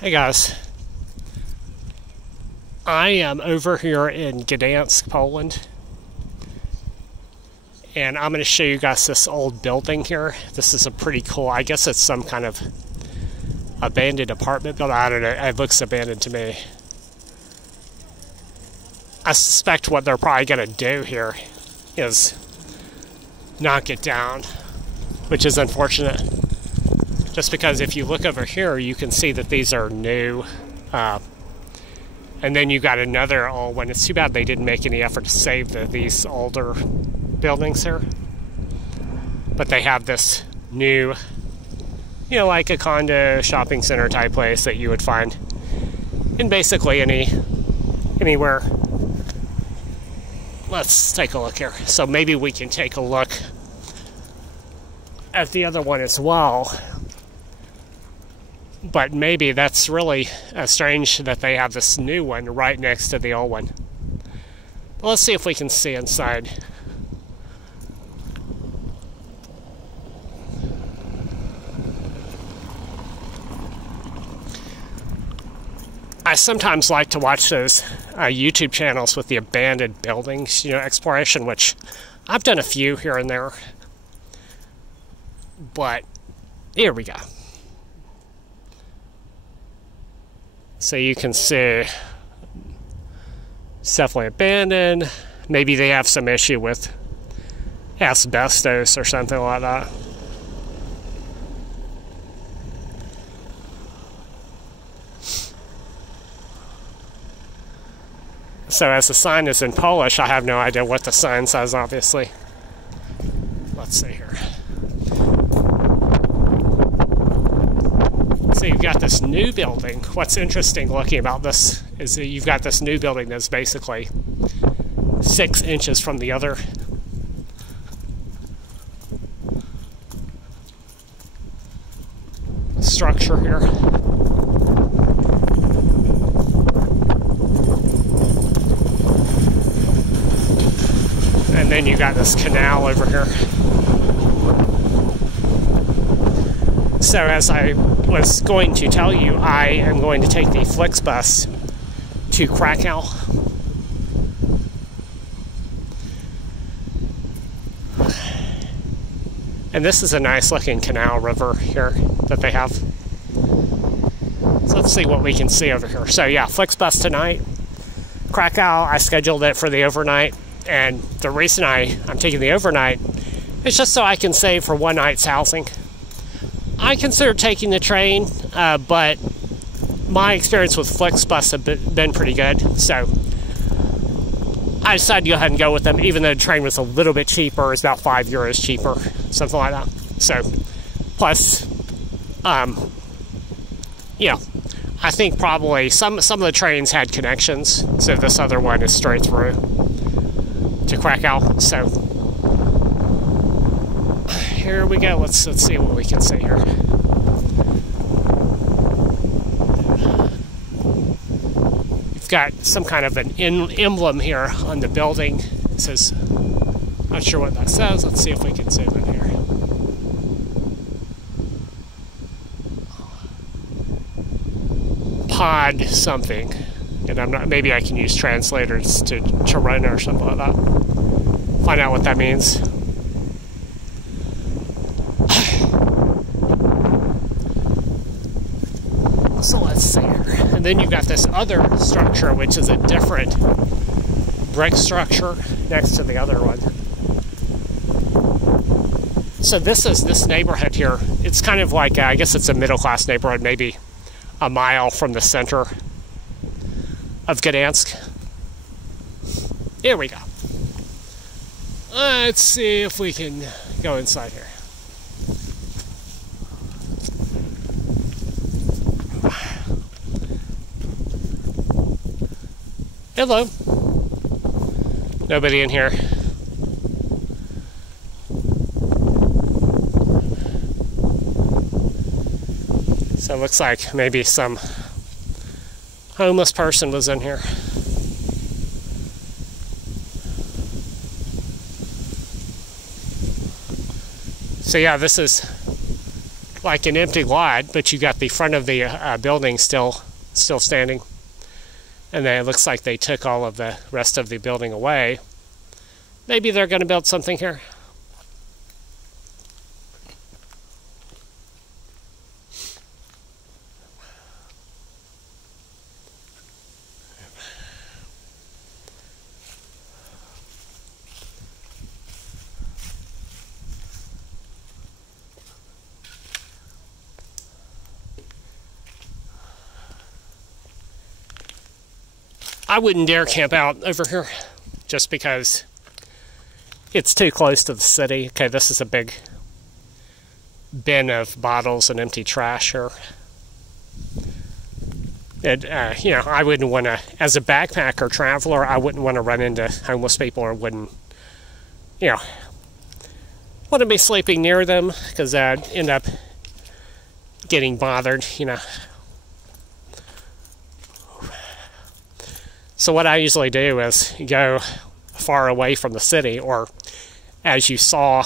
Hey guys, I am over here in Gdansk, Poland, and I'm going to show you guys this old building here. This is a pretty cool, I guess it's some kind of abandoned apartment building. I don't know, it looks abandoned to me. I suspect what they're probably going to do here is knock it down, which is unfortunate. Just because if you look over here, you can see that these are new. And then you got another old one. It's too bad they didn't make any effort to save these older buildings here. But they have this new, like a condo shopping center type place that you would find in basically anywhere. Let's take a look here. So maybe we can take a look at the other one as well. But maybe that's really strange that they have this new one right next to the old one. But let's see if we can see inside. I sometimes like to watch those YouTube channels with the abandoned buildings, exploration, which I've done a few here and there. But here we go. So you can see it's definitely abandoned. Maybe they have some issue with asbestos or something like that. So as the sign is in Polish, I have no idea what the sign says, obviously. Let's see here. So you've got this new building. What's interesting looking about this is that you've got this new building that's basically 6 inches from the other. Structure here. And then you got this canal over here. So as I was going to tell you, I am going to take the Flixbus to Krakow. And this is a nice looking canal river here that they have. So let's see what we can see over here. So yeah, Flixbus tonight. Krakow, I scheduled it for the overnight. And the reason I'm taking the overnight is just so I can save for one night's housing. I consider taking the train, but my experience with Flixbus have been pretty good. So I decided to go ahead and go with them, even though the train was a little bit cheaper. It's about €5 cheaper, something like that. So, plus, I think probably some of the trains had connections. So this other one is straight through to Krakow. So here we go. Let's see what we can see here. You've got some kind of an emblem here on the building. It says, not sure what that says. Let's see if we can zoom in here. Pod something. And I'm not, maybe I can use translators to run or something like that. Find out what that means. So let's see here. And then you've got this other structure, which is a different brick structure next to the other one. So this neighborhood here, it's kind of like, I guess it's a middle-class neighborhood, maybe a mile from the center of Gdansk. Here we go. Let's see if we can go inside here. Hello. Nobody in here. So it looks like maybe some homeless person was in here. So yeah, this is like an empty lot, but you got the front of the building still standing. And then it looks like they took all of the rest of the building away. Maybe they're going to build something here. I wouldn't dare camp out over here just because it's too close to the city. Okay, this is a big bin of bottles and empty trash here. You know, I wouldn't want to, as a backpacker traveler, I wouldn't want to run into homeless people, or wouldn't, you know, want to be sleeping near them, because I'd end up getting bothered, you know. So what I usually do is go far away from the city, or as you saw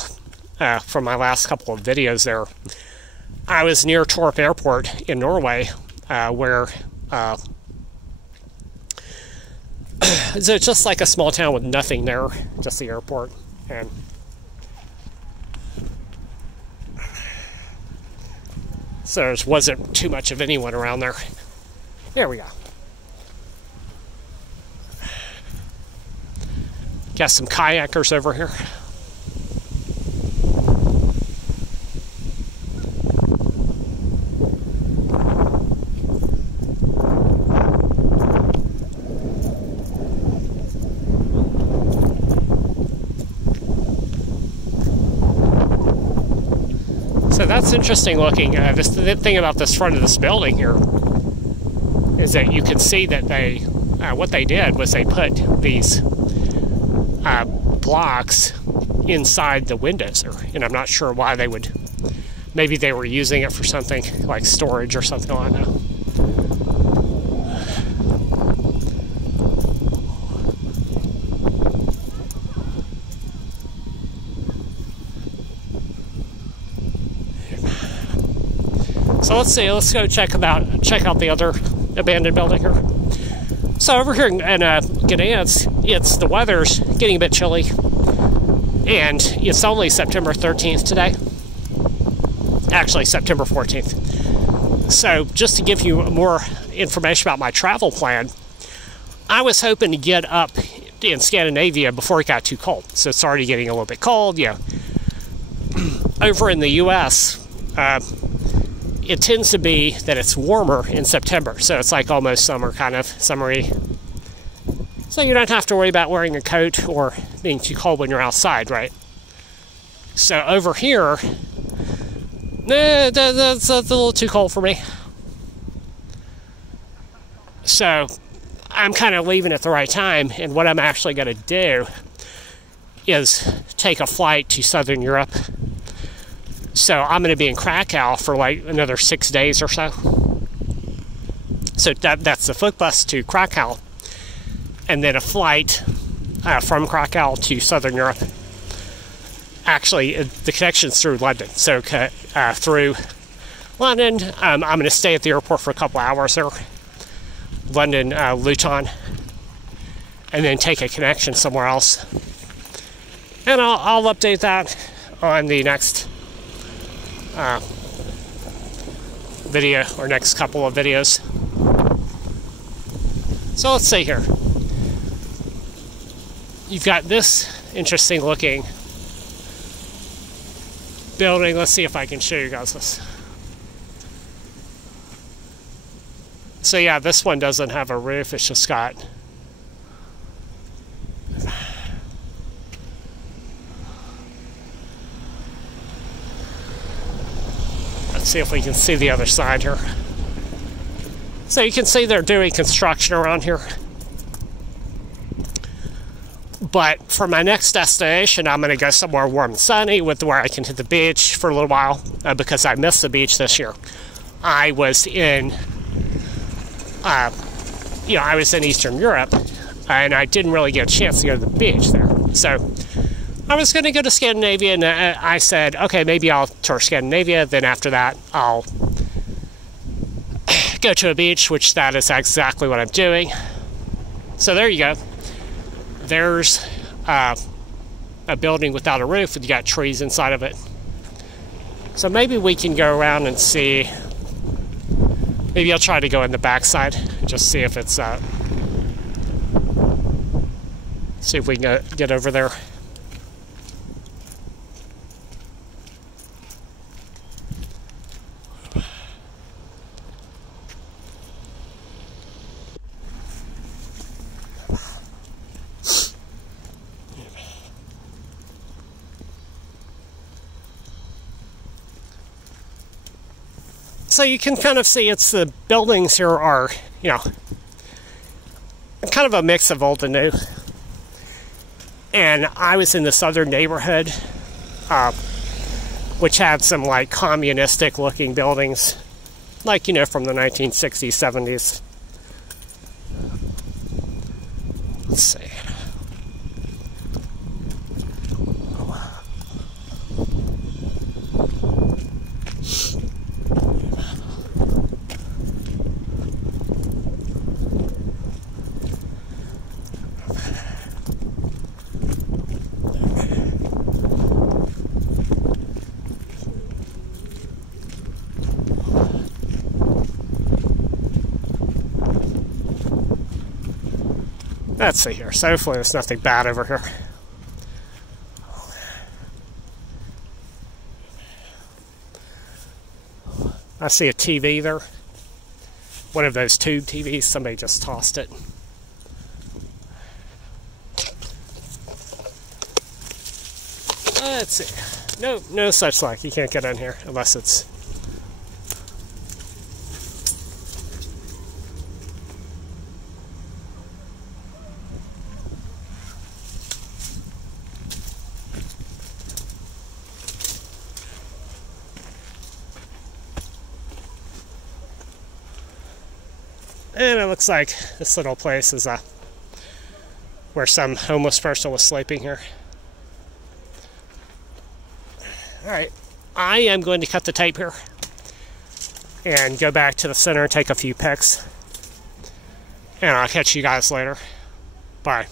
from my last couple of videos there, I was near Torp Airport in Norway, where so it's just like a small town with nothing there, just the airport. And so there wasn't too much of anyone around there. There we go. Got some kayakers over here. So that's interesting looking. The thing about this front of this building here is that you can see that they, what they did was they put these blocks inside the windows there, and I'm not sure why they would. Maybe they were using it for something like storage or something like that. So let's see. Let's go check out the other abandoned building here. So over here in Gdansk, the weather's getting a bit chilly, and it's only September 13th today. Actually, September 14th. So just to give you more information about my travel plan, I was hoping to get up in Scandinavia before it got too cold. So it's already getting a little bit cold, you know. Over in the U.S., it tends to be that it's warmer in September, so it's like almost summer, kind of summery. So you don't have to worry about wearing a coat or being too cold when you're outside, right? So over here, that's a little too cold for me. So I'm kind of leaving at the right time, and what I'm actually going to do is take a flight to Southern Europe. So I'm going to be in Krakow for like another 6 days or so. So that's the foot bus to Krakow, and then a flight from Krakow to Southern Europe. Actually, the connection's through London. So through London, I'm going to stay at the airport for a couple hours there. London, Luton, and then take a connection somewhere else. And I'll update that on the next video, or next couple of videos. So let's see here. You've got this interesting looking building. Let's see if I can show you guys this. So yeah, this one doesn't have a roof, it's just got let's see if we can see the other side here. So you can see they're doing construction around here. But for my next destination, I'm going to go somewhere warm and sunny where I can hit the beach for a little while, because I missed the beach this year. I was in, I was in Eastern Europe, and I didn't really get a chance to go to the beach there. So I was going to go to Scandinavia, and I said, okay, maybe I'll tour Scandinavia, then after that I'll go to a beach, which that is exactly what I'm doing. So there you go. There's a building without a roof, and you got trees inside of it. So maybe we can go around and see. Maybe I'll try to go in the backside, just see if it's see if we can get over there. So you can kind of see the buildings here are, kind of a mix of old and new. And I was in this other neighborhood, which had some like communistic looking buildings, like, from the 1960s, 70s. Let's see. Let's see here. So hopefully there's nothing bad over here. I see a TV there. One of those tube TVs. Somebody just tossed it. Let's see. No such luck. You can't get in here unless it's... And it looks like this little place is where some homeless person was sleeping here. Alright, I am going to cut the tape here and go back to the center and take a few pics. And I'll catch you guys later. Bye.